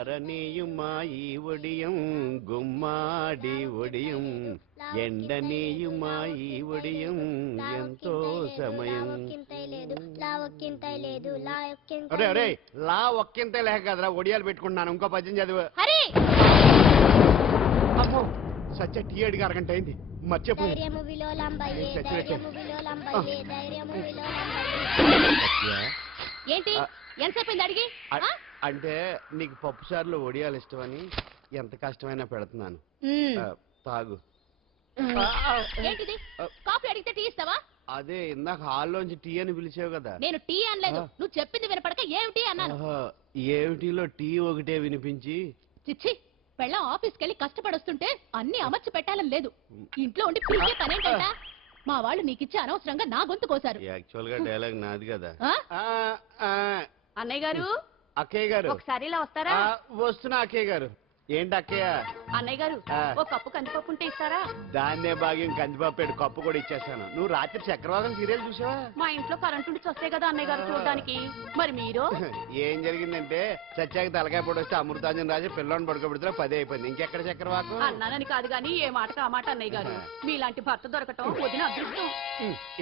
ఆరనీయుమాయి ఒడియం గుమ్మాడి ఒడియం ఎండనీయుమాయి ఒడియం ఎంతో సమయం. లా ఒక్కింతే లేక కదరా ఒడియాలు పెట్టుకుంటున్నాను. ఇంకో పద్యం చదువు. అమ్మో సత్య టీ అడిగి అరగంట అయింది మర్చిపోయి. ఏంటి ఎంతసేపు అడిగి? అంటే నీకు పప్పు సార్లు ఒడియాలు ఇష్టమని ఎంత కష్టమైనా పెడుతున్నాను. తాగు. ఏంటిది? కాఫీ అడిగితే టీ ఇస్తావా? అదే ఇందాక హాల్లోంచి టీ అని పిలిచావు కదా. నేను టీ అనలేదు, నువ్వు చెప్పింది వినపడక ఏమిటి అన్నాను. ఏమిటిలో టీ ఒకటే వినిపించి. చిచ్చి, పెళ్ళం ఆఫీస్కి వెళ్ళి కష్టపడొస్తుంటే అన్ని అమర్చి పెట్టాలని లేదు. ఇంట్లో ఉండి పీకే పనేంటంట. మా వాళ్ళు నీకిచ్చి అనవసరంగా నా గొంతు కోసారు. యాక్చువల్ గా డైలాగ్ నాది కదా. అన్నయ్య గారు, అక్కయ్య గారు ఒకసారి ఇలా వస్తారా? వస్తున్నా అక్కయ్య గారు. ఏంటి అక్కయ్య? అన్నయ్య గారు ఒక కప్పు కందిపప్పు ఉంటే ఇస్తారా? దాన్నే భాగ్యం కందిపప్పు కప్పు కూడా ఇచ్చేసాను. నువ్వు రాత్రి చక్రవాకం సీరియల్ చూసావా? మా ఇంట్లో కరెంటు ఉండి వస్తే కదా అన్నయ్య గారు చూడడానికి. మరి మీరు? ఏం జరిగిందంటే సత్యాకి తలకాయ పొడి వస్తే అమృతాంజన్ రాజు పిల్లని పడుకోబెడితే 10 అయిపోయింది. ఇంకెక్కడ చక్రవాకం? అన్నానని కాదు గానీ ఏ మాటకు ఆ మాట అన్నయ్య గారు. మీలాంటి భర్త దొరకటం వదిన అదృష్టం.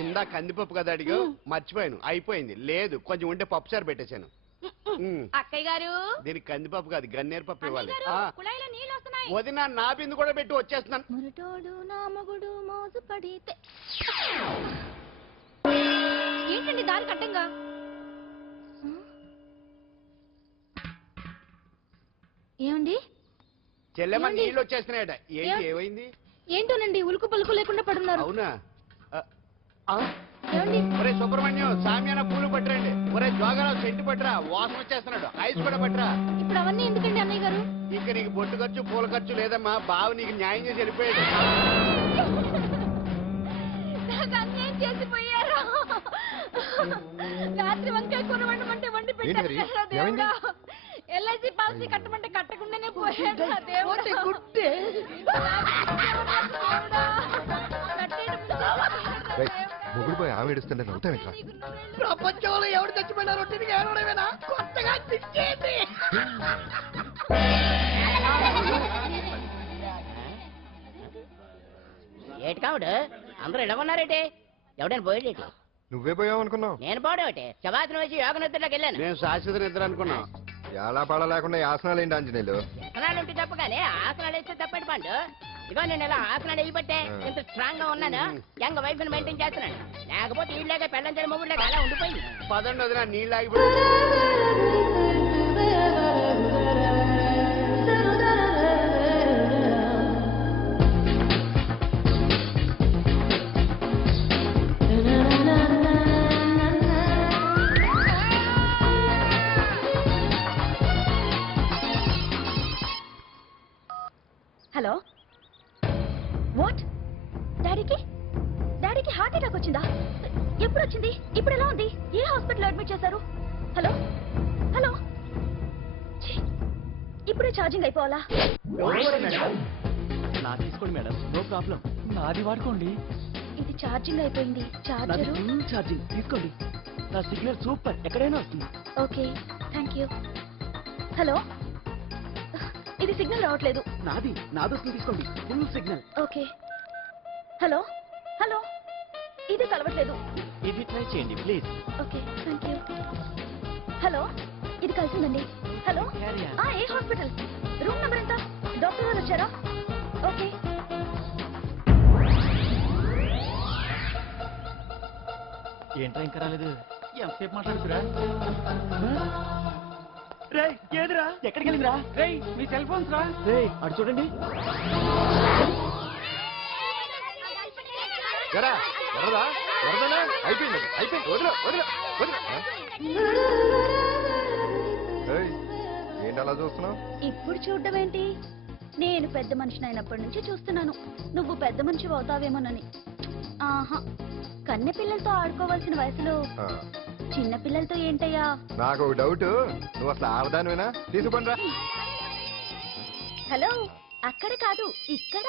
ఇందా కందిపప్పు కదా అడిగా, మర్చిపోయాను. అయిపోయింది. లేదు కొంచెం ఉంటే పప్పు సార్ పెట్టేశాను. అక్కయ్య గారు దీనికి కందిపప్పు కాదు గన్నేరు పప్పు ఇవ్వాలి. నీళ్ళు వదిన నా బిందు కూడా పెట్టి వచ్చేస్తున్నాను. ఏంటండి దానికి అడ్డంగా? ఏమండి చెల్లెమ్మ నీళ్ళు వచ్చేస్తున్నాయట. ఏంటి ఏమైంది? ఏంటోనండి ఉలుకు పలుకు లేకుండా పడున్నారు. అవునా? ఒరే సుబ్రహ్మణ్యం సామ్యాన పూలు పట్టరండి. ఒరే జోగరావు చెట్టు పట్టరా, వాసన వచ్చేస్తున్నాడు. ఐస్ కూడా పట్టరా. ఇప్పుడు అవన్నీ ఎందుకండి అన్నయ్య గారు? ఇంకా నీకు బొట్టు ఖర్చు పూల ఖర్చు లేదమ్మా. బావ నీకు న్యాయం చేసి వెళ్ళిపోయాడు. చేసిపోయారు. రాత్రి వంకాయ కూర వండమంటే వండి పెట్టారు. ఎల్ఐసి పాలసీ కట్టమంటే కట్టకుండానే పోయాడు. మొగుడు పోయి ఆమె ఏడుస్తుంటే నవ్వుతాను. ప్రపంచంలో ఎవరు చచ్చిపోయినారో తిరిగి ఏడవడమేనా? కొత్తగా తిరిగేది. ఏటి కావుడు అందరూ ఇలా ఉన్నారేటి? ఎవడైనా పోయేటి? నువ్వే పోయావు అనుకున్నావు. నేను పోవడం శవాసనం వేసి యోగ నిద్రలోకి వెళ్ళాను. నేను శాశ్వత నిద్ర అనుకున్నా. ఎలా పాడ లేకుండా ఆసనాలు ఏంటి ఆంజనేయులు? ఆసనాలు ఉంటే తప్ప కానీ ఆసనాలు వేస్తే తప్పటి పండు. ఇగో నేను ఇలా ఆసనాలు వేయబట్టే ఇంత స్ట్రాంగ్ గా ఉన్నాను. యంగ్ వైఫ్ ని మెయింటైన్ చేస్తున్నాను. లేకపోతే ఇళ్ళగా పెళ్ళంచడం మొగుళ్ళగా అలా ఉండిపోయింది. పదండి వదిన నీళ్ళు ఆగిపోయి. Hello, what? డాడీకి హార్ట్ అటాక్ వచ్చిందా? ఎప్పుడు వచ్చింది? ఇప్పుడు ఎలా ఉంది? ఏ హాస్పిటల్ అడ్మిట్ చేశారు? హలో హలో, ఇప్పుడే ఛార్జింగ్ అయిపోవాలా? నా తీసుకోండి మేడం, నో ప్రాబ్లం. నాది వాడుకోండి. ఇది ఛార్జింగ్ అయిపోయింది. ఛార్జింగ్ తీసుకోండి. నా సిగ్నల్ సూపర్, ఎక్కడైనా వస్తుంది. Okay, thank you. హలో, ఇది సిగ్నల్ రావట్లేదు. నాది వస్తుంది, తీసుకోండి. Full signal. Okay. Hello hello, ఇది కలవట్లేదు. ఇది ట్రై చేయండి please. Okay, thank you. Hello, ఇది కలిసిందండి. హలో, ఏ హాస్పిటల్? రూమ్ నెంబర్ ఎంత? డాక్టర్ గారు వచ్చారా? ఓకే. ఏంట్రా ఇంకా రాలేదు? ఎంతసేపు మాట్లాడుతురా? రే ఏదిరా? ఎక్కడికి వెళ్ళిందిరా? రే మీ సెల్ ఫోన్స్ రా. రే అటు చూడండి. అయిపోయింది. ఏంటి అలా చూస్తున్నావు? ఇప్పుడు చూడడం ఏంటి? నేను పెద్ద మనిషిని అయినప్పటి నుంచి చూస్తున్నాను. నువ్వు పెద్ద మనిషి అవుతావేమోనని. ఆహా, కన్నె పిల్లలతో ఆడుకోవాల్సిన వయసులో చిన్న పిల్లలతో ఏంటయ్యా? నాకు ఒక డౌట్, నువ్వు అసలు ఆడదానివేనా? తీసుకుంటా. హలో, అక్కడ కాదు ఇక్కడ.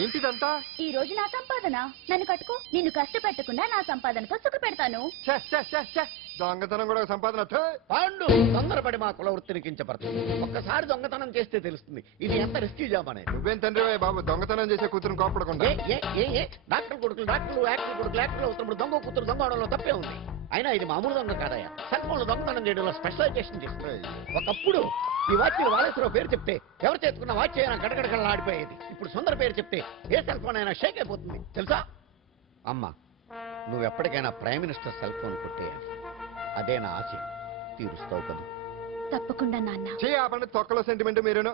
ఏంటిదంతా? ఈ రోజు నా సంపాదన. నన్ను కట్టుకో. నిన్ను కష్టపెట్టకుండా నా సంపాదనతో సుఖ పెడతాను. దొంగతనం కూడా ఒక సంపాదన. థూ. పాండు తొందరపడి మా కుల వృత్తిని కించపడుతుంది. ఒక్కసారి దొంగతనం చేస్తే తెలుస్తుంది ఇది ఎంత రిస్కీ జాబ్ అనేది. నువ్వేం తండ్రి బాబు దొంగతనం చేసే కూతురు కోపడకుండా. డాక్టర్ కొడుకులు డాక్టర్లు, యాక్టర్ కొడుకులు యాక్టర్లు అవుతున్నప్పుడు దొంగ కూతురు దొంగ అవడంలో తప్పే ఉంది. అయినా ఇది మామూలు దొంగ కాదయ్యా, సెల్ ఫోన్లు దొంగతనం చేయడంలో స్పెషలైజేషన్ చేస్తుంది. ఒకప్పుడు ఈ వాచ్యం వాలేశ్వరరావు పేరు చెప్తే ఎవరు చేతుకున్న వాచ్ అయినా గడగడగడలా ఆడిపోయేది. ఇప్పుడు సుందర పేరు చెప్తే ఏ సెల్ ఫోన్ అయినా షేక్ అయిపోతుంది తెలుసా. అమ్మా, నువ్వు ఎప్పటికైనా ప్రైమ్ మినిస్టర్ సెల్ ఫోన్ కొట్టేయాలి. అదే నా ఆశ. తీరుస్తావు కదా? తప్పకుండా నాన్న. ఆ పండు తొక్కలో సెంటిమెంట్ మీరును.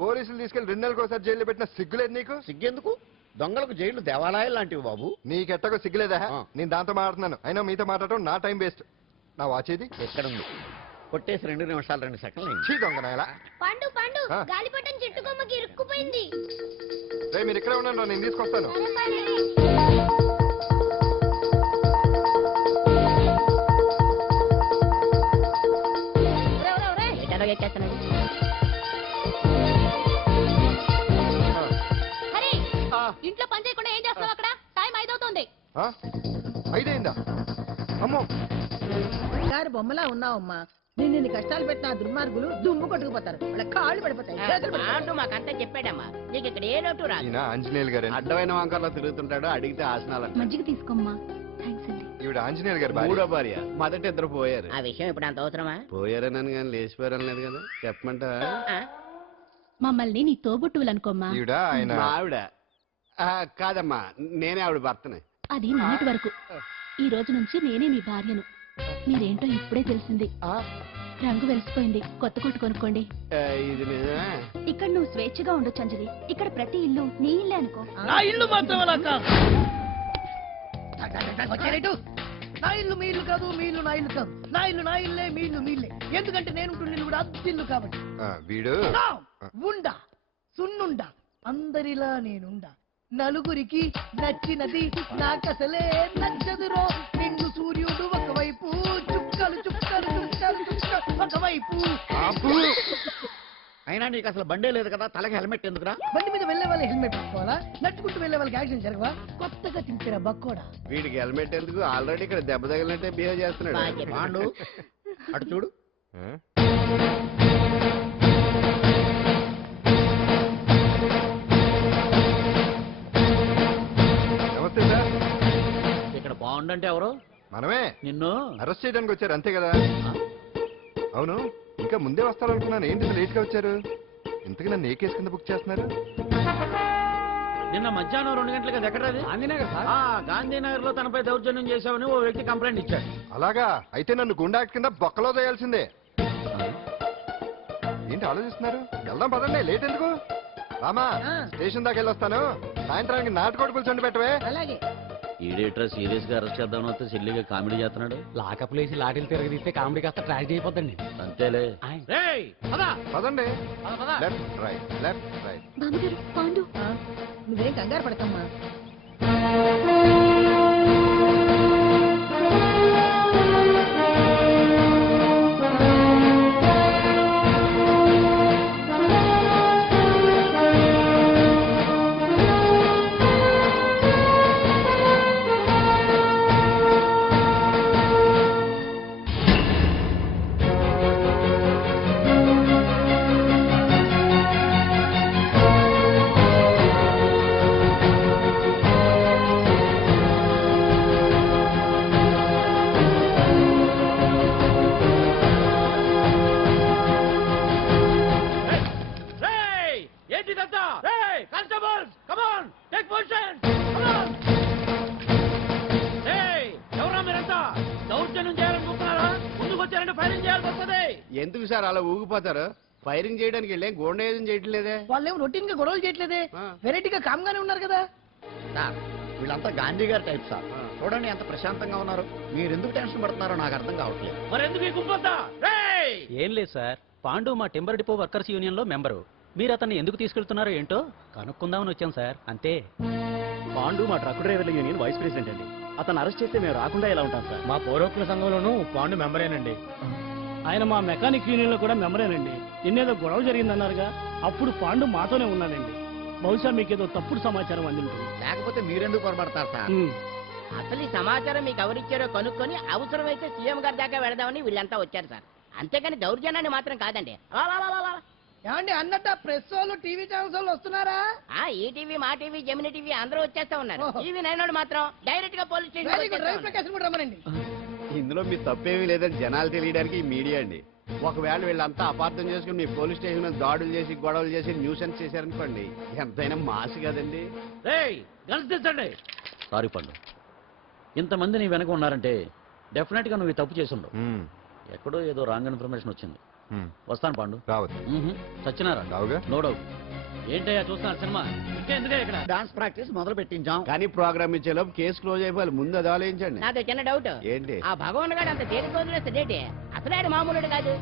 పోలీసులు తీసుకెళ్లి 2 నెలలకు ఒకసారి జైల్లో పెట్టిన సిగ్గులేదు నీకు? సిగ్గెందుకు? దొంగలకు జైలు దేవాలయాలు లాంటివి బాబు. నీకెట్టకు సిగ్గులేదా? నేను దాంతో మాట్లాడుతున్నాను. అయినా మీతో మాట్లాడటం నా టైం వేస్ట్. నా వాచ్ ఇది ఎక్కడుంది? కొట్టేసి 2 నిమిషాలు 2 సెకండ్లు అయింది. చీ దొంగ నాయలా. పండు పండు ఆ. గాలిపటం చెట్టు కొమ్మకి ఇరుక్కుపోయింది. రేయ్ మీరు ఇక్కడే ఉండండి, నేను తీసుకొస్తాను. ఎక్కేస్తున్నాడు. అరే ఇంట్లో పని చేయకుండా ఏం చేస్తావు అక్కడ? టైం 5 అవుతుంది. ఆ? 5 అయిందా? అమ్మో. గారి బొమ్మలా ఉన్నావమ్మా. నిన్ను కష్టాలు పెట్టిన దుర్మార్గులు దుమ్ము కొట్టుకుపోతారు. వాళ్ళ కాళ్ళు పడిపోతాయి, చేతులు పడిపోతాయి. పాండు మాకంతా చెప్పాడమ్మా, నీకు ఇక్కడ ఏ లోటు రాదు. ఈయన ఆంజనేయులు గారు. అడ్డమైన వంకర్లో తిరుగుతుంటాడు, అడిగితే ఆసనాలు. మజ్జిగ తీసుకోమ్మా. థ్యాంక్స్ అండి. ఈవిడ ఆంజనేయులు గారు భార్య. మూడో భార్య. మొదట 2 పోయారు. ఆ విషయం ఇప్పుడు అంత అవసరమా? పోయారనని కానీ లేచిపోయారని లేదు కదా. చెప్పమంటా? ఆ? మమ్మల్ని నీ తోబుట్టువులు అనుకోమ్మా. ఈవిడ ఆయన. మా ఆవిడ. కాదమ్మా, నేనే ఆవిడ భర్తనే. అది నిన్నటి వరకు. ఈ రోజు నుంచి నేనే మీ భార్యను. మీరేంటో ఇప్పుడే తెలిసింది. రంగు వెలిసిపోయింది, కొత్త కొట్టు కొనుక్కోండి. ఇది నిజమే. ఇక్కడ నువ్వు స్వేచ్ఛగా ఉండొచ్చు అంజలి. ఇక్కడ ప్రతి ఇల్లు నీ ఇల్లే అనుకో. నా ఇల్లు మాత్రం అలా కాదు. వచ్చారేటు? నా ఇల్లు మీ ఇల్లు కాదు, మీ ఇల్లు నా ఇల్లు కాదు. నా ఇల్లు నా ఇల్లే, మీ ఇల్లు మీ ఇల్లే. ఎందుకంటే నేను ఉంటున్న ఇల్లు కూడా అద్దిల్లు కాబట్టి. వీడు ఉండా సున్నుండా అందరిలా నేనుండా. నలుగురికి నచ్చినది నాకసలే నచ్చదురో. నిన్ను సూర్యుడు ఒకవైపు, చుక్కలు చుక్కలు చుక్కలు చుక్కలు ఒకవైపు. అయినా నీకు అసలు బండే లేదు కదా, తలకి హెల్మెట్ ఎందుకురా? బండి మీద వెళ్లే వాళ్ళు హెల్మెట్ పెట్టుకోవాలా? నడుచుకుంటూ వెళ్లే వాళ్ళకి యాక్సిడెంట్ జరగవా? కొత్తగా తింటారా బక్కోడా? వీడికి హెల్మెట్ ఎందుకు? ఆల్రెడీ ఇక్కడ దెబ్బ తగిలినట్టే బిహేవ్ చేస్తున్నాడు. పాండు అటు చూడు. నమస్తే సార్. ఇక్కడ బాగుండంటే ఎవరు? మనమే. నిన్ను అరెస్ట్ చేయడానికి వచ్చారు అంతే కదా? అవును, ఇంకా ముందే వస్తారనుకున్నాను. ఏంటి లేట్ గా వచ్చారు? ఇంతకు నన్ను ఏ కేసు కింద బుక్ చేస్తున్నారు? నిన్న మధ్యాహ్నం 2 గంటలకు ఎక్కడది? గాంధీనగర్ లో తనపై దౌర్జన్యం చేశామని ఓ వ్యక్తి కంప్లైంట్ ఇచ్చాడు. అలాగా? అయితే నన్ను గుండా యాక్ట్ కింద బొక్కలో చేయాల్సిందే. ఏంటి ఆలోచిస్తున్నారు? వెళ్దాం పదండి, లేట్ ఎందుకు? రామా, స్టేషన్ దాకా వెళ్ళొస్తాను. సాయంత్రానికి నాటుకోడి పులుసు పెట్టవే. అలాగే. ఈడేట్రా సీరియస్ గా అరెస్ట్ చేద్దాం వస్తే సిల్లిగా కామెడీ చేస్తున్నాడు. లాకప్ లేసి లాఠీలు తిరగదీస్తే కామెడీ కాస్త ట్రాజడీ అయిపోద్దండి. అంతేలే. పదండి. Left right, left right. బామ్మగారు, పాండు. నువ్వేం కంగారు పడకమ్మా. ఎందుకు సార్ అలా ఊగిపోతారు? ఫైరింగ్ చేయడానికి వెళ్ళే గోండేజం చేయట్లేదే. వాళ్ళేమో రొటీన్ గా గొడవలు చేయట్లేదే. వెరైటీగా కామ్గానే ఉన్నారు కదా. సార్, వీళ్ళంతా గాంధీ గారి టైప్ సార్. చూడండి ఎంత ప్రశాంతంగా ఉన్నారు. మీరు ఎందుకు టెన్షన్ పడుతున్నారో నాకు అర్థం కావట్లేదు. ఏం లేదు సార్, పాండు మా టింబర్ డిపో వర్కర్స్ యూనియన్ లో మెంబరు. మీరు అతన్ని ఎందుకు తీసుకెళ్తున్నారో ఏంటో కనుక్కుందామని వచ్చాం సార్, అంతే. పాండు మా ట్రక్ డ్రైవర్ల యూనియన్ వైస్ ప్రెసిడెంట్ అండి. అతను అరెస్ట్ చేస్తే మేము రాకుండా ఎలా ఉంటాం సార్? మా పౌరోక్ల సంఘంలోనూ పాండు మెంబరేనండి. ఆయన మా మెకానిక్ యూనియన్ లో కూడా మెంబరేనండి. నిన్నేదో గొడవ జరిగిందన్నారుగా, అప్పుడు పాండు మాతోనే ఉన్నాడండి. బహుశా మీకేదో తప్పుడు సమాచారం అందింటుంది. లేకపోతే మీరెందుకు పొరపడతారు సార్? అసలు ఈ సమాచారం మీకు ఎవరిచ్చారో కనుక్కొని అవసరమైతే సీఎం గారి దాకా వెళదామని వీళ్ళంతా వచ్చారు సార్. అంతేకాని దౌర్జన్యాన్ని మాత్రం కాదండి. వా, వా, వా, వా, వా. ఏమండి అన్నట్టు ప్రెస్ వాళ్ళు టీవీ ఛానల్స్ వాళ్ళు వస్తున్నారా? ఈ టీవీ, మా టీవీ, జెమిని టీవీ అందరూ వచ్చేస్తా ఉన్నారు. ఓహో. టీవీ నైన్ మాత్రం డైరెక్ట్ గా police very good. Ravi station. Prakasam కూడా రమ్మనండి. ఇందులో మీ తప్పేమీ లేదని జనాలు తెలియడానికి ఈ మీడియా అండి. ఒకవేళ వీళ్ళంతా అపార్థం చేసుకుని మీ పోలీస్ స్టేషన్ మీద దాడులు చేసి గొడవలు చేసి న్యూసెన్స్ చేశారనుకోండి, ఎంతైనా మాసి కదండి. సారీ పండు, ఇంతమంది నీ వెనక ఉన్నారంటే డెఫినెట్ గా నువ్వు ఈ తప్పు చేసి ఉండవు. ఎక్కడో ఏదో రాంగ్ ఇన్ఫర్మేషన్ వచ్చింది. వస్తాను పాండు. రావచ్చు. సత్యనారా? రావుగా. No doubt. ఏంటయ్యా చూస్తున్నారు సినిమా? ఇంకా ఎందుకే ఇక్కడ? డాన్స్ ప్రాక్టీస్ మొదలు పెట్టించాం. కానీ ప్రోగ్రామ్ ఇచ్చేలోపు కేసు క్లోజ్ అయిపోవాలి. ముందు అది ఆలోచించండి. నాతో చిన్న డౌట్. ఏంటి? ఆ భగవాన్ గారు అంత తేలిక వదిలేస్తాడేంటి? అసలు ఆయన మామూలుడు కాదు.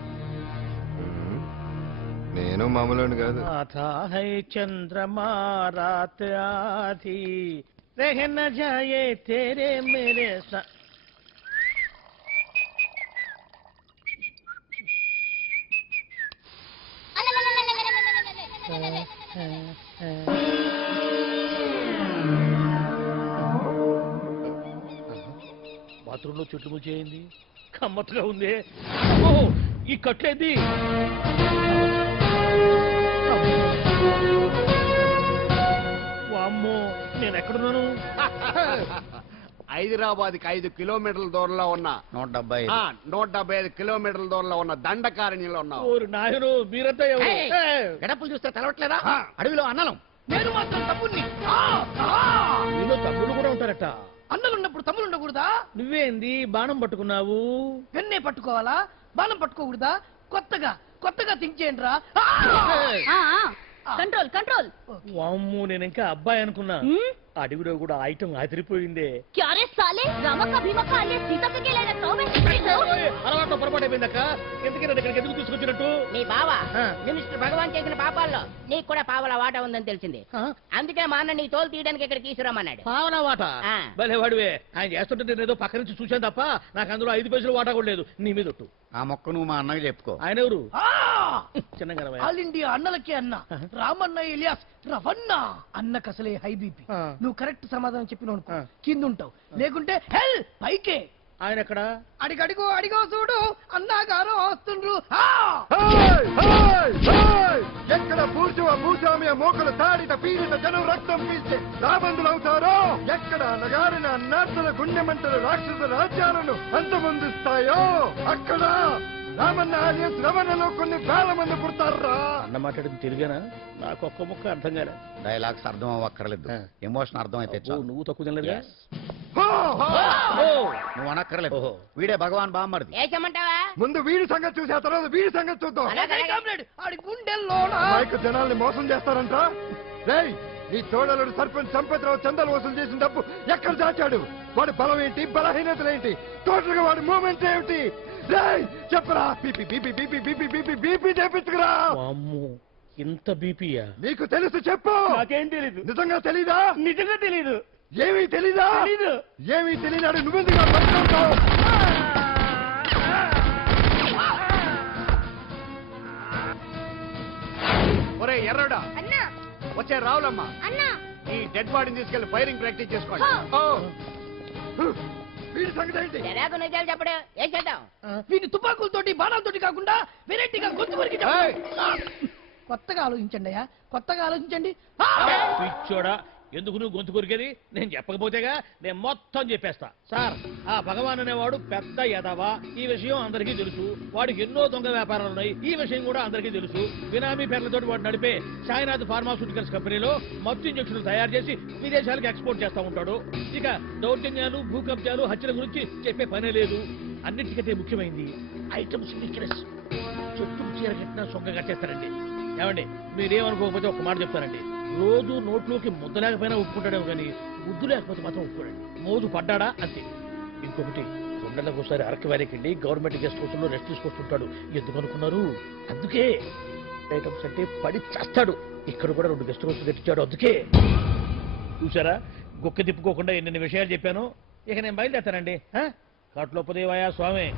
నేను మామూలు కాదు. आता है चंद्रमा रात आधी रह न जाए तेरे मेरे साथ. బాత్రూంలో చుట్టుము చేయింది, కమ్మత్తుగా ఉంది. ఓ ఈ కట్లేది. వామ్మో, నేను ఎక్కడున్నాను? హైదరాబాద్కి 5 కిలోమీటర్ల దూరంలో ఉన్న 170. 175 కిలోమీటర్ల దూరంలో ఉన్న దండకారణ్యంలో ఉన్నావు. ఓరు నాయను, మీరంతా ఎవరు? గడపలు చూస్తే తెలవట్లేదా? అడవిలో అన్నలం. నేను మాత్రం తమ్ముణ్ణి. మీలో తమ్ముళ్ళు కూడా ఉంటారట. అన్నలున్నప్పుడు తమ్ముడు ఉండకూడదా? నువ్వేంది బాణం పట్టుకున్నావు? వెన్నే పట్టుకోవాలా? బాణం పట్టుకోకూడదా? కొత్తగా కొత్తగా థింక్ చేయండి రా. Control control. వామ్మో, నేను ఇంకా అబ్బాయి అనుకున్నా. అడవిలో కూడా ఐటమ్ అదిరిపోయిందే. क्या रे साले, रामक का भीमक का आलिया सीता के लेना तो मैं అలవాటు పొరపాటు అయిపోయిందక్క. ఎందుకని ఇక్కడికి ఎందుకు తీసుకొచ్చినట్టు? నీ బావ ఆ. మినిస్టర్ భగవాన్ చేసిన పాపాల్లో నీకు కూడా పావల వాటా ఉందని తెలిసింది. ఆ? అందుకే మా అన్న నీ తోలు తీయడానికి ఇక్కడ తీసుకురామన్నాడు. పావనా వాట? ఆ. భలే వాడివే. ఆయన చేస్తుంటే నేను ఏదో పక్క నుంచి చూశాను తప్ప నాకు అందులో 5 పైసలు వాటా కూడా లేదు. నీ మీద ఒట్టు. ఆ మొక్క నువ్వు మా అన్నకి చెప్పుకో. ఆయన ఎవరు? ఆ! చిన్నగా ఆల్ ఇండియా అన్నలకే అన్న రామన్న ఇలియాస్ రవన్న అన్నకు అసలే హై బీపీ. ఆ. నువ్వు కరెక్ట్ సమాధానం చెప్పిన ఆ. కింద ఉంటావు, లేకుంటే హెల్ పైకే. ఆయన ఎక్కడ? అడిగడిగో అడిగో చూడు అన్నగారు వస్తుండ్రు. ఎక్కడ భూస్వామ్య మోకలు తాడిత పీడిత జనం రక్తం పీల్చే రాబందులు అవుతారో, ఎక్కడ నగారిన నార్తల గుండె మంటలు రాక్షస రాజ్యాలను అంతమొందిస్తాయో, అక్కడ రామన్న ఆలియస్ రమణలో కొన్ని వేల మంది పుడతారా. అన్న మాట్లాడింది తెలుగేనా? నాకు ఒక్క ముక్క అర్థం కాలే. డైలాగ్స్ అర్థం అవ్వక్కర్లేదు, ఆ. ఎమోషన్ అర్థం అయితే ఓ, నువ్వు తక్కువ తినలేదుగా? నువ్వు అనక్కర్లేదు. వీడే భగవాన్ బామ్మర్ది. వేసమంటావా? ముందు వీడి సంగతి చూసి ఆ తర్వాత వీడి సంగతి చూద్దాం. ఆడి గుండెల్లోనా మైకు జనాల్ని మోసం చేస్తారంట. రేయ్, నీ తోడలుడు సర్పంచ్ సంపత్రావు చందాలు వసూలు చేసిన డబ్బు ఎక్కడ దాచాడు? వాడి బలం ఏంటి, బలహీనతలు ఏంటి, టోటల్ గా వాడి మూమెంట్ ఏమిటి? రేయ్ చెప్పరా. BP BP BP BP BP BP చేపించుకురా. వామ్మో, ఇంత బీపీయా? నీకు తెలుసు చెప్పు. నాకేం తెలీదు. నిజంగా తెలీదా? నిజంగా తెలీదు. ఏమీ తెలీదా? తెలీదు. ఏమీ తెలియనాడు నువ్వెందుగా పట్టుకుంటావు? ఒరే ఎర్రడా, అన్నా వచ్చే రావులమ్మా, అన్నా ఈ డెడ్ బాడీని తీసుకెళ్లి ఫైరింగ్ ప్రాక్టీస్ చేసుకోండి. ఓ. వీడి సంగతి ఏంటి? తెరాకు నిజాలు చెప్పడు. ఏం చేద్దాం? వీటి తుపాకులతోటి బాణాలతోటి కాకుండా వెరైటీగా గొంతు వరకు కొత్తగా ఆలోచించండి అయ్యా, కొత్తగా ఆలోచించండి. పిచ్చోడా, ఎందుకు నువ్వు గొంతు కొరికేది? నేను చెప్పకపోతేగా నేను మొత్తం చెప్పేస్తా. సార్, ఆ భగవాన్ అనేవాడు పెద్ద యదవా. ఈ విషయం అందరికీ తెలుసు. వాడికి ఎన్నో దొంగ వ్యాపారాలు ఉన్నాయి. ఈ విషయం కూడా అందరికీ తెలుసు. బినామీ పేర్లతో వాడు నడిపే సాయినాథ్ ఫార్మాస్యూటికల్స్ కంపెనీలో మత్తు ఇంజక్షన్లు తయారు చేసి విదేశాలకు ఎక్స్పోర్ట్ చేస్తా ఉంటాడు. ఇక దౌర్జన్యాలు, భూ కబ్జాలు, హత్యల గురించి చెప్పే పనే లేదు. అన్నిటికంటే ముఖ్యమైంది ఐటమ్స్ వీక్నెస్. చెట్టుకు చీర కట్టినా సొంగ కట్టేస్తారండి. ఏమండి, మీరేమనుకోకపోతే ఒక మాట చెప్తారండి. రోజు నోట్లోకి ముద్ద లేకపోయినా ఒప్పుకుంటాడేమో కానీ ముద్దు లేకపోతే మాత్రం ఒప్పుకోడండి. మోజు పడ్డాడా అంతే. ఇంకొకటి, 2 నెలలకు ఒకసారి అరకు వ్యాలీకి వెళ్ళి గవర్నమెంట్ గెస్ట్ హౌస్ లో రెస్ట్ తీసుకొస్తుంటాడు. ఎందుకు అనుకున్నారు? అందుకే. ఐటమ్స్ అంటే పడి చేస్తాడు. ఇక్కడ కూడా 2 గెస్ట్ హౌస్ కట్టించాడు. అందుకే. చూసారా, గుక్క తిప్పుకోకుండా ఎన్ని విషయాలు చెప్పాను. ఇక నేను బయలుదేరుతానండి. కాట్లోపదేవాయా స్వామి.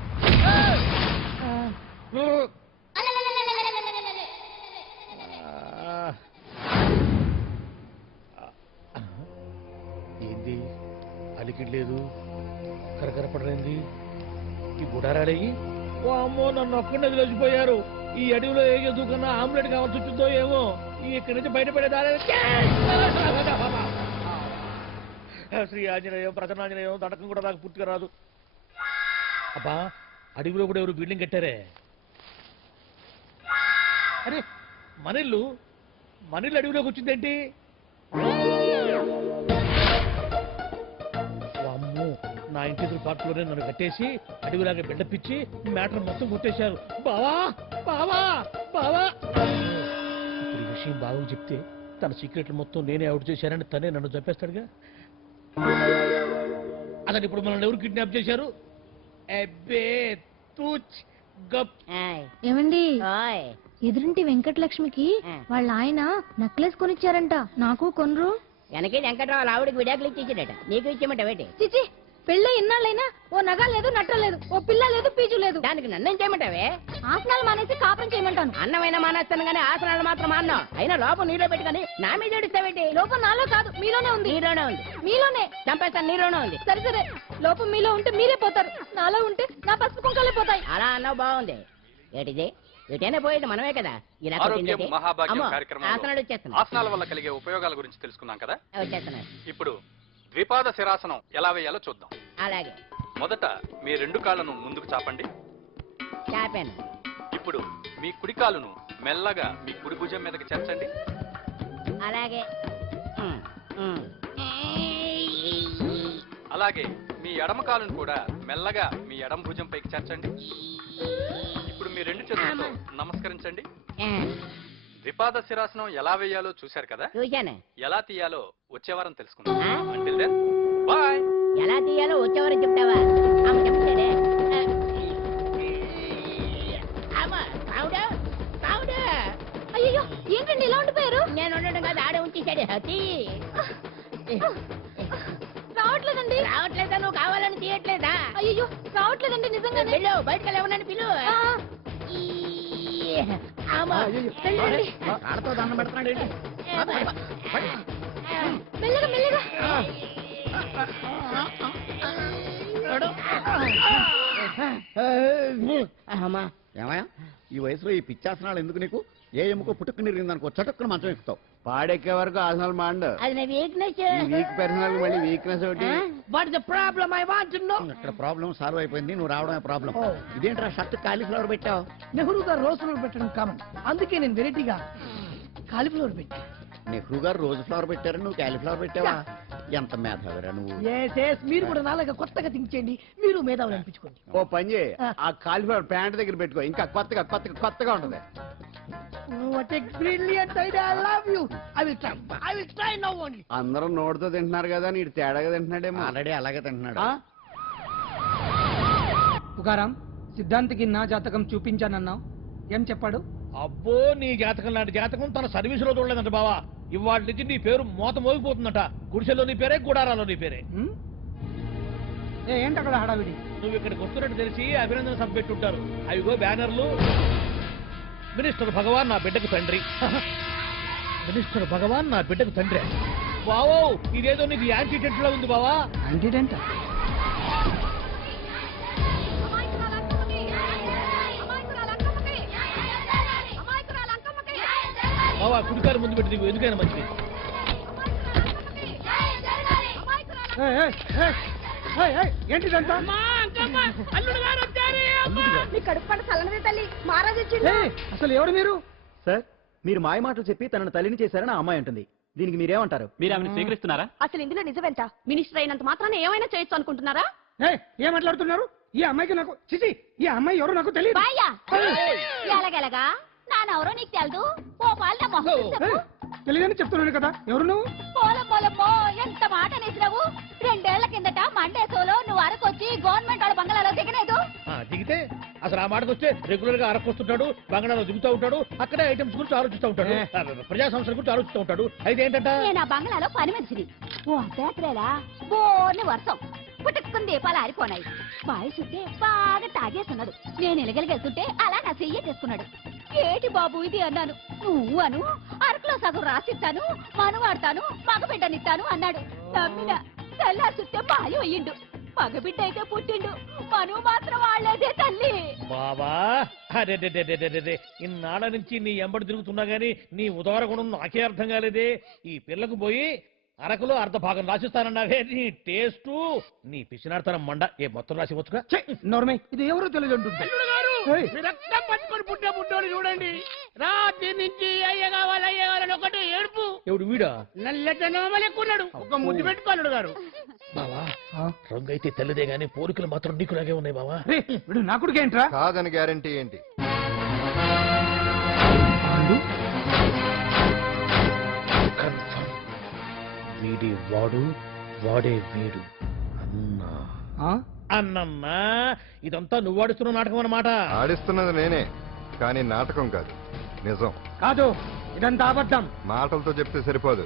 ఏంది అలికిడ్ లేదు? గుడారాడయ్యి ఓ అమ్మో నన్ను ఒక్కడే వదిలేసిపోయారు. ఈ అడవిలో ఏ ఎదుగుకన్నా ఆమ్లెట్ కావాల్సి వచ్చిందో ఏమో. ఇక్కడి నుంచి బయటపడేదారే శ్రీ ఆంజనేయం ప్రసన్నాంజనేయం తడకం కూడా నాకు పూర్తిగా రాదు. అబ్బా అడవిలో కూడా ఎవరు బిల్డింగ్ కట్టారే. అరే మనిల్లు అడవిలోకి వచ్చిందేంటి? అమ్మో నా ఇంటి ఎదురు పార్ట్లోనే నన్ను కట్టేసి అడవిలాగా బిడ్డపిచ్చి మ్యాటర్ మొత్తం కొట్టేశారు. బావా బావా బావా ఇప్పుడు ఈ విషయం బావకు చెప్తే తన సీక్రెట్లు మొత్తం నేనే అవుట్ చేశానని తనే నన్ను చంపేస్తాడుగా. అతను ఇప్పుడు మనల్ని ఎవరు కిడ్నాప్ చేశారు? ఏమండి ఎదురింటి వెంకటలక్ష్మికి వాళ్ళ ఆయన నెక్లెస్ కొనిచ్చారంట, నాకు కొనరు. వెనకే వెంకట్రావు ఆవిడకి విడాకులు ఇచ్చేసాడట, నీకు ఇచ్చేమంటావేటి? చిచి పెళ్ళి ఇన్నాళ్ళైనా ఓ నగ లేదు, నట్ట లేదు, ఓ పిల్ల లేదు, పీచు లేదు. దానికి నన్నేం చేయమంటావే? ఆసనాలు మానేసి కాపురం చేయమంటాను. అన్నమైనా మానేస్తాను కానీ ఆసనాలు మాత్రం అన్నావు. అయినా లోపం నీలో పెట్టుకొని నా మీద ఏడుస్తావేంటి? లోపం నాలో కాదు మీలోనే ఉంది. నీలోనే ఉంది. మీలోనే చంపేస్తాను, నీలోనే ఉంది. సరే సరే, లోపం మీలో ఉంటే మీరే పోతారు, నాలో ఉంటే నా పసుపు కుంకాలే పోతాయి. అలా అన్నావు, బాగుంది. ఏటిది ఎటైనా పోయేది మనమే కదా. ఇలా ఆరోగ్యం మహాభాగ్యం కార్యక్రమంలో ఆసనాలు వచ్చేస్తున్నాయి. ఆసనాల వల్ల కలిగే ఉపయోగాల గురించి తెలుసుకున్నాం కదా. వచ్చేస్తున్నాయి. ఇప్పుడు ద్విపాద శిరాసనం ఎలా వేయాలో చూద్దాం. అలాగే మొదట మీ 2 కాళ్ళను ముందుకు చాపండి. చాపాను. ఇప్పుడు మీ కుడి కాలును మెల్లగా మీ కుడి భుజం మీదకి చేర్చండి. అలాగే అలాగే మీ ఎడమ కాలును కూడా మెల్లగా మీ ఎడమ భుజం పైకి చేర్చండి. ఇప్పుడు మీ 2 చేతులతో నమస్కరించండి. ద్విపాద శిరాసనం ఎలా వేయాలో చూశారు కదా. చూశాను. ఎలా తీయాలో వచ్చే వారం తెలుసుకుందాం. Until then, bye. ఎలా తీయాలో వచ్చేవారని చెప్తావా? ఆమె చెప్తాడే. అయ్యో ఏంటండి ఇలా ఉండిపోయారు? నేను ఉండడం కాదు, ఆడే ఉంచేసాడు. రావట్లేదండి. రావట్లేదా? నువ్వు కావాలని తీయట్లేదా? అయ్యో రావట్లేదండి నిజంగానే. పిలు బయటకు లేవనని పిలు. ఆడతో దండం పెడుతున్నాడు. మెల్లగా మెల్లగా. ఏమయ్యా ఈ వయసులో ఈ పిచ్చాసనాలు ఎందుకు నీకు? ఏ ఎముకో పుట్టుకు నిరిగిందనుకో చటుక్కున మంచం ఎక్కుతావు. పాడెక్కే వరకు ఆసనాలు మాండు. అది నా వీక్నెస్. వీక్ పర్సనల్ మళ్ళీ వీక్నెస్ ఒకటి. What is the problem? I want to know. ఇక్కడ ప్రాబ్లం సాల్వ్ అయిపోయింది, నువ్వు రావడమే ప్రాబ్లం. ఇదేంట్రా షర్ట్ కాలీఫ్లవర్ పెట్టావు? నెహ్రూ గారు రోజ్ ఫ్లవర్ పెట్టడం కామన్, అందుకే నేను వెరైటీగా కాలీఫ్లవర్ పెట్టా. నెహ్రూ గారు రోజు ఫ్లవర్ పెట్టారు, నువ్వు కాలీఫ్లవర్ పెట్టావా? ఎంత మేధావిరా నువ్వు. మీరు కూడా నాలాగా కొత్తగా థింక్ చేయండి, మీరు మేధావులు అనిపించుకోండి. ఓ పని చేయి, ఆ కాలిఫ్లవర్ ప్యాంట్ దగ్గర పెట్టుకో, ఇంకా కొత్తగా ఉంటది. What a brilliant idea! I love you. I will try now only. అందరూ నోటితో తింటున్నారు కదా, నీడు తేడాగా తింటున్నాడేమో. ఆల్రెడీ అలాగే తింటున్నాడు. తుకారాం, సిద్ధాంతికి నా జాతకం చూపించానన్నావు, ఏం చెప్పాడు? అబ్బో నీ జాతకం లాంటి జాతకం తన సర్వీసులో చూడలేదంట బావా. ఇవాళ నుంచి నీ పేరు మోత మోగిపోతుందట. గుడిసెలో నీ పేరే, గుడారాలో నీ పేరే. ఏంటి అక్కడ హడావిడి? నువ్వు ఇక్కడికి వస్తున్నట్టు తెలిసి అభినందన సభ పెట్టుంటారు. అవిగో బ్యానర్లు. మినిస్టర్ భగవాన్ నా బిడ్డకు తండ్రి. మినిస్టర్ భగవాన్ నా బిడ్డకు తండ్రి. బావో ఇదేదో నీకు యాంటీటెంట్ లో ఉంది బావా. యాంటీటెంట్? బావా కుడికారు ముందు పెట్టి నీకు ఎందుకైనా మంచిది. ఏంటిదంతా? అసలు ఎవరు మీరు? సార్ మీరు మాయ మాటలు చెప్పి తనను తల్లిని చేశారని ఆ అమ్మాయి అంటుంది. దీనికి మీరేమంటారు? మీరు ఆమెను స్వీకరిస్తున్నారా? అసలు ఇందులో నిజమేంట? మినిస్టర్ అయినంత మాత్రాన ఏమైనా చేయొచ్చు అనుకుంటున్నారా? ఏం మాట్లాడుతున్నారు? ఈ అమ్మాయికి నాకు చిచి, ఈ అమ్మాయి ఎవరో నాకు తెలియదు. ఎలాగెలగా నానెవరో నీకు తెలదు. ఓ పాల మొహం తెలియదని చెప్తున్నాను కదా, ఎవరు నువ్వు? పోలమ్మో ఎంత మాట అనేసినావు. 2 ఏళ్ల కిందట మండేసోలో నువ్వు అరకొచ్చి గవర్నమెంట్ వాళ్ళ బంగ్లాలో దిగలేదు. దిగితే అసలు ఆ మాటకు వస్తే రెగ్యులర్ గా అరకొస్తుంటాడు, బంగాళాలో దిగుతూ ఉంటాడు, అక్కడే ఐటమ్స్ గురించి ఆలోచిస్తూ ఉంటాడు, ప్రజా సంస్థల గురించి ఆలోచిస్తూ ఉంటాడు. అయితే ఏంటంటే నేను ఆ బంగ్లాలో పని మనిషిని. ఓ అర్ధరాత్రేలా బోర్ని వర్షం పుట్టుకుని దీపాలు ఆరిపోనాయి. బాయ్ చుట్టే బాగా తాగేస్తున్నాడు. నేను ఎలగలిగెళ్తుంటే అలా నా చెయ్యి తీసుకున్నాడు. ఏటి బాబు ఇది అన్నాను. నువ్వు అను అరకులో సగం రాసిస్తాను, మనువాడతాను, మగబిడ్డనిస్తాను అన్నాడు. నమ్మిన తెల్లారి చూస్తే బాయ్ అయ్యిండు. మగబిడ్డ అయితే పుట్టిండు మనువు మాత్రం వాళ్ళేదే తల్లి. బాబా అరే ఇన్నాళ్ళ నుంచి నీ ఎంబడి తిరుగుతున్నా గానీ నీ ఉదార గుణం నాకే అర్థం కాలేదే. ఈ పిల్లకు పోయి అరకులో అర్ధ భాగం రాసిస్తానన్నావే, నీ టేస్టు నీ పిచ్చినాడతనం మండ. ఏ మొత్తం రాసి వచ్చుగా నోర్మే ఇది ఎవరో తెలియదు అంటుంది. రక్తం పట్టుకొని పుట్టే పుట్టోడు చూడండి. రాత్రి నుంచి అయ్య కావాలని ఒకటి ఏడుపు. ఎవడు వీడా? నల్లెక్కున్నాడు. ఒక ముద్దు పెట్టుకోలేడు గారు. బావా రంగు అయితే తెల్లదే గానీ పోలికలు మాత్రం నీకులాగే ఉన్నాయి బావా. వీడు నా కొడుకు ఏంట్రా? కాదని గ్యారంటీ ఏంటి? వీడి వాడు వాడే వీడు అన్నా. అన్నమ్మా ఇదంతా నువ్వు ఆడిస్తున్న నాటకం అన్నమాట. ఆడిస్తున్నది నేనే, కానీ నాటకం కాదు, నిజం. కాదు ఇదంతా అబద్ధం. మాటలతో చెప్తే సరిపోదు,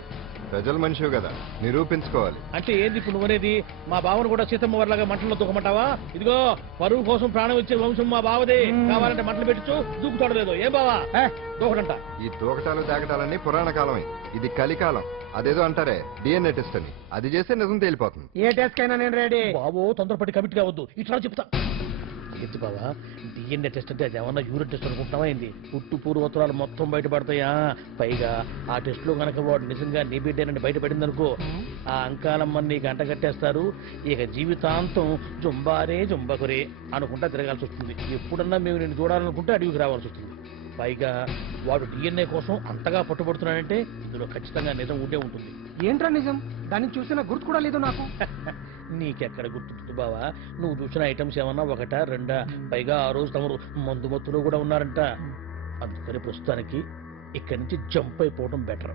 ప్రజల మనిషివి కదా, నిరూపించుకోవాలి. అంటే ఏంది ఇప్పుడు నువ్వనేది? మా బావను కూడా సీతమ్మ వారిలాగా మంటల్లో దూకమంటావా? ఇదిగో పరువు కోసం ప్రాణం ఇచ్చే వంశం మా బావదే. కావాలంటే మంటలు పెట్టచ్చు, దూకుతాడలేదు. ఏం బావా దూకడంట? ఈ దూకటాలు దాకటాలన్నీ పురాణ కాలమే, ఇది కలికాలం. అదేదో అంటారే డిఎన్ఏ టెస్ట్ అని, అది చేస్తే నిజం తేలిపోతుంది. ఏ టెస్ట్ కైనా నేను రెడీ. బాబో తొందరపడి కమిట్ కావద్దు, ఇట్లా చెప్తా. ఎత్తు బావా డిఎన్ఏ టెస్ట్ అంటే అది ఏమన్నా యూరిన్ టెస్ట్ అనుకుంటున్నావా ఏంది? పుట్టు పూర్వోత్తరాలు మొత్తం బయటపడతాయా? పైగా ఆ టెస్ట్ లో కనుక వాడు నిజంగా నీ బిడ్డేనని బయటపడింది అనుకో, ఆ అంకాలమ్మని నీకు అంట కట్టేస్తారు. ఇక జీవితాంతం జుంబారే జుంబకురే అనుకుంటా తిరగాల్సి వస్తుంది. ఎప్పుడన్నా మేము నేను చూడాలనుకుంటే అడవికి రావాల్సి వస్తుంది. పైగా వాడు డిఎన్ఏ కోసం అంతగా పట్టుబడుతున్నాడంటే ఇందులో ఖచ్చితంగా నిజం ఉండే ఉంటుంది. ఏంట్రా నిజం? దాన్ని చూసిన గుర్తు కూడా లేదు నాకు. నీకెక్కడ గుర్తుంటుంది బావా? నువ్వు చూసిన ఐటమ్స్ ఏమన్నా ఒకటా రెండా? పైగా ఆ రోజు తమరు మందు మత్తులో కూడా ఉన్నారంట. అందుకని ప్రస్తుతానికి ఇక్కడి నుంచి జంప్ అయిపోవడం బెటర్.